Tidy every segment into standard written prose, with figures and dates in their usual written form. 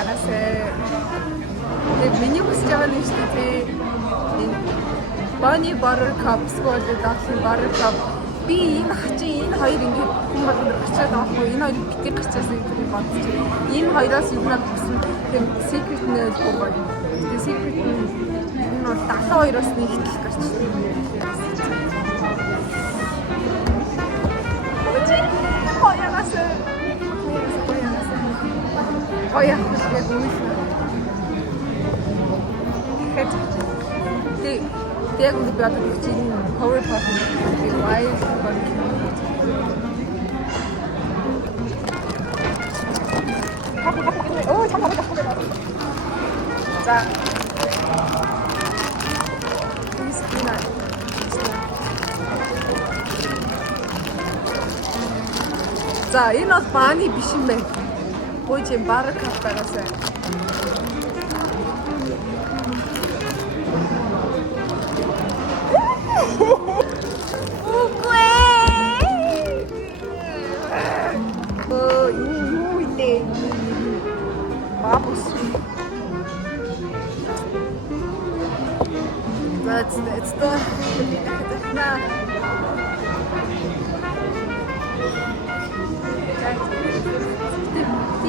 харасаа. Тэгээд миний хүсэж байгаа нь шүү дээ. Энэ Bunny Buttercup Squad Dachshund Buttercup би энэ хачи энэ хоёр ингээд хүн болгонд очиад авахгүй энэ хоёр битгий гарчаасан гэж бодчих. Энэ хоёроос юу нэг болсон тийм secret нэр боо. Тэгээд secret нь бол 72-оос нэгтгэх гарчсан. Oh ja, das wird gut. Der gute Bärte durch die Power passen. Die Weiß. Oh, ich habe da. За, энэ бол бааны биш юм байна. Гой чи бараг хатагаасаа. Бабус. It's the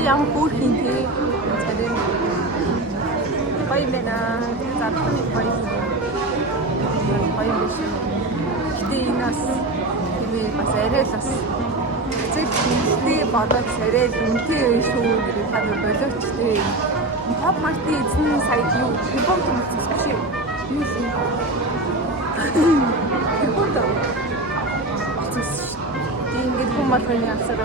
yang putih ni, jadi bayi mana, tapi bayi besar. Kita inas, ini pasal eras. Jadi pada seret unti isu ada banyak jadi. Apa mesti ini saya tu, ibu tu mesti spesial. Ini ibu tu. Ini pun macamnya asal.